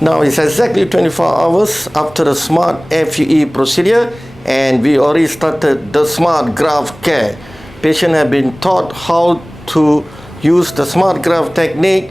Now it's exactly 24 hours after the smart FUE procedure, and we already started the smart graft care. Patients have been taught how to use the smart graft technique